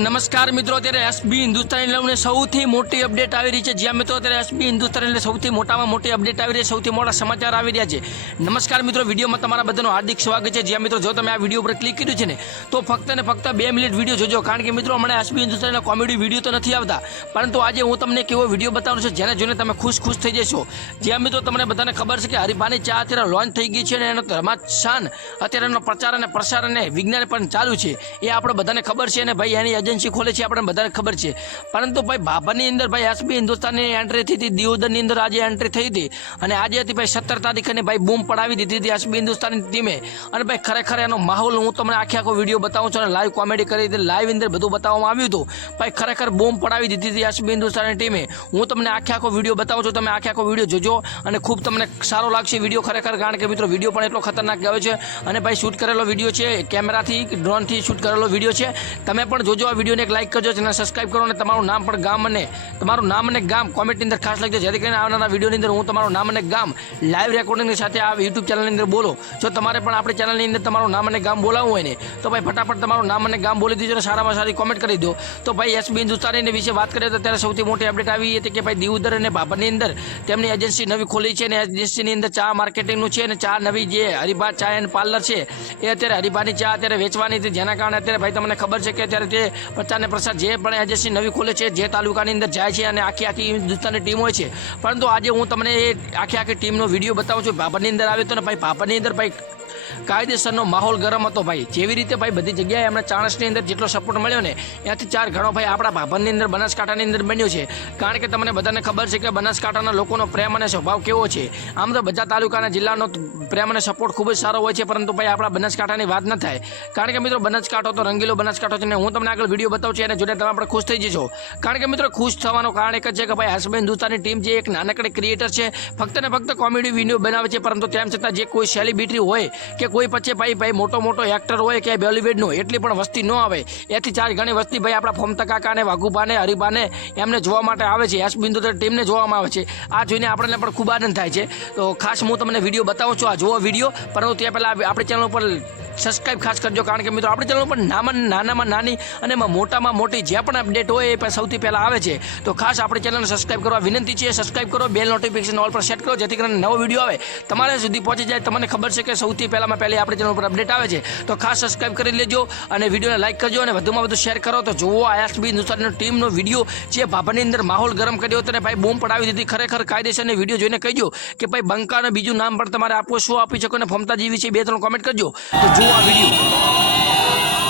નમસ્કાર મિત્રો, અત્યારે એસબી હિન્દુસ્તાની લઈને સૌથી મોટી અપડેટ આવી રહી છે। જ્યાં મિત્રો અત્યારે એસબી હિન્દુસ્તાની એટલે સૌથી મોટામાં મોટી અપડેટ આવી રહી છે, સૌથી મોટા સમાચાર આવી રહ્યા છે। નમસ્કાર મિત્રો, વિડીયોમાં તમારા બધાનું હાર્દિક સ્વાગત છે। જ્યાં મિત્રો જો તમે આ વિડીયો પર ક્લિક કર્યું છે ને તો ફક્ત ને ફક્ત 2 મિનિટ વિડીયો જોજો, કારણ કે મિત્રો હમણાં એસબી હિન્દુસ્તાનીના કોમેડી વિડીયો તો નથી આવતા, પરંતુ આજે હું તમને એક એવો વિડીયો બતાવું છું જેને જોઈને તમે ખુશ થઈ જશો। જ્યાં મિત્રો તમને બધાને ખબર છે કે હરીફાની ચા અત્યારે લોન્ચ થઈ ગઈ છે અને એનો ધમાસાન અત્યારે એનો પ્રચાર અને પ્રસાર અને વિજ્ઞાન પણ ચાલુ છે, એ આપણે બધાને ખબર છે। અને ભાઈ એની એજન્સી ખોલે છે આપણને બધાને ખબર છે, પરંતુ ભાઈ બાબરની અંદર ભાઈ એસબી હિન્દુસ્તાનની એન્ટ્રી થઈ હતી, દિયોદરની અંદર આજે એન્ટ્રી થઈ હતી અને આજે હતી ભાઈ 17 તારીખે ભાઈ બૂમ પડાવી દીધી હતી એસબી હિન્દુસ્તાનની ટીમે। અને ભાઈ ખરેખર એનો માહોલ હું તમને આખો વિડીયો બતાવું છું અને લાઈવ કોમેડી કરી હતી, લાઈવ અંદર બધું બતાવવામાં આવ્યું હતું। ભાઈ ખરેખર બૂમ પડાવી દીધી હતી એસબી હિન્દુસ્તાનની ટીમે। હું તમને આખો વિડીયો બતાવું છું, તમે આખો વિડીયો જોજો અને ખૂબ તમને સારો લાગશે વિડીયો ખરેખર, કારણ કે મિત્રો વિડીયો પણ એટલો ખતરનાક આવે છે અને ભાઈ શૂટ કરેલો વિડીયો છે, કેમેરાથી ડ્રોનથી શૂટ કરેલો વિડીયો છે। તમે પણ જોજો આ વિડીયોને, એક લાઈક કરજો, ચેનલ સબસ્ક્રાઇબ કરો અને તમારું નામ પણ તમારું નામ અને ગામ કોમેન્ટની અંદર ખાસ લખજો, જેથી કરીને આવનારા વિડીયોની અંદર હું તમારું નામ અને ગામ લાઈવ રેકોર્ડિંગની સાથે આ યુટ્યુબ ચેનલની અંદર બોલો। જો તમારે પણ આપણી ચેનલની અંદર તમારું નામ અને ગામ બોલાવવું હોય ને તો ભાઈ ફટાફટ તમારું નામ અને ગામ બોલી દીજો અને સારામાં સારી કોમેન્ટ કરી દો। તો ભાઈ એસબી હિન્દુસ્તાની વિશે વાત કરીએ તો ત્યારે સૌથી મોટી અપડેટ આવી હતી કે ભાઈ દિયોદર અને બાબરની અંદર તેમની એજન્સી નવી ખોલી છે અને એજન્સીની અંદર ચા માર્કેટિંગનું છે અને ચા નવી જે હરિભા ચા એન્ડ પાર્લર છે એ અત્યારે હરિભાની ચા અત્યારે વેચવાની હતી, જેના કારણે અત્યારે ભાઈ તમને ખબર છે કે અત્યારે તે પ્રચાર અને પ્રસાર જે પણ એજન્સી નવી ખોલે છે જે તાલુકાની અંદર જાય છે અને આખી હિન્દુસ્તાનની ટીમ હોય છે, પરંતુ આજે હું તમને એ આખી ટીમનો વિડીયો બતાવું છું। બાબરની અંદર આવ્યો હતો ને ભાઈ બાબરની અંદર ભાઈ કાયદેસરનો માહોલ ગરમ હતો ભાઈ, જેવી રીતે ભાઈ બધી જગ્યાએ હમણાં ચાણસની અંદર જેટલો સપોર્ટ મળ્યો ને એનાથી 4 ગણો ભાઈ આપણા ભાભરની અંદર બનાસકાંઠાની અંદર બન્યો છે, કારણ કે તમને બધાને ખબર છે કે બનાસકાંઠાના લોકોનો પ્રેમ અને સ્વભાવ કેવો છે। આમ તો બધા તાલુકાના જિલ્લાનો પ્રેમ અને સપોર્ટ ખૂબ જ સારો હોય છે, પરંતુ ભાઈ આપણા બનાસકાંઠાની વાત ન થાય, કારણ કે મિત્રો બનાસકાંઠો તો રંગીલો બનાસકાંઠો છે ને હું તમને આગળ વિડીયો બતાવું છું એને જોડે તમે આપણે ખુશ થઈ જશો, કારણ કે મિત્રો ખુશ થવાનું કારણ એક જ છે કે ભાઈ એસબી હિન્દુસ્તાની ટીમ જે એક નાનકડી ક્રિએટર છે, ફક્ત ને ફક્ત કોમેડી વિડીયો બનાવે છે, પરંતુ તેમ છતાં જે કોઈ સેલિબ્રિટી હોય કે કોઈ પછી ભાઈ મોટો એક્ટર હોય કે બોલિવૂડનો એટલી પણ વસ્તી ન આવે, એથી 4 ગણી વસ્તી ભાઈ આપણા ફોમતા કાકાને વાઘુભાને હરિભાને એમને જોવા માટે આવે છે, એસબી હિન્દુસ્તાની ટીમને જોવામાં આવે છે। આ જોઈને આપણને પણ ખૂબ આનંદ થાય છે। તો ખાસ હું તમને વિડીયો બતાવું છું, આ જુઓ વિડીયો, પરંતુ તે પહેલાં આપણી ચેનલ ઉપર સબસ્ક્રાઇબ ખાસ કરજો, કારણ કે મિત્રો આપણી ચેનલ ઉપર નાનામાં નાની અને મોટામાં મોટી જે પણ અપડેટ હોય એ પણ સૌથી પહેલાં આવે છે। તો ખાસ આપણી ચેનલને સબસ્ક્રાઇબ કરવા વિનંતી છે, સબસ્ક્રાઇબ કરો, બેલ નોટિફિકેશન ઓલ પર સેટ કરો, જેથી કરીને નવો વિડીયો આવે તમારા સુધી પહોંચી જાય। તમને ખબર છે કે સૌથી પહેલી આપણી ચેનલ પર અપડેટ આવે છે, તો ખાસ સબસ્ક્રાઇબ કરી લેજો અને વિડીયોને લાઈક કરજો અને વધુમાં વધુ શેર કરો। તો જુઓ આ એસબી હિન્દુસ્તાનની ટીમનો વિડીયો જે બાબાની અંદર માહોલ ગરમ કર્યો હતો અને ભાઈ બૂમ પડાવી દીધી, ખરેખર કાયદેસરની વિડીયો જોઈને કહેજો કે ભાઈ બંકાને બીજું નામ પણ તમારે આપવું, શું આપી શકો અને ફમતાજી વિશે 2-3 કોમેન્ટ કરજો। તો જુઓ આ વિડીયો।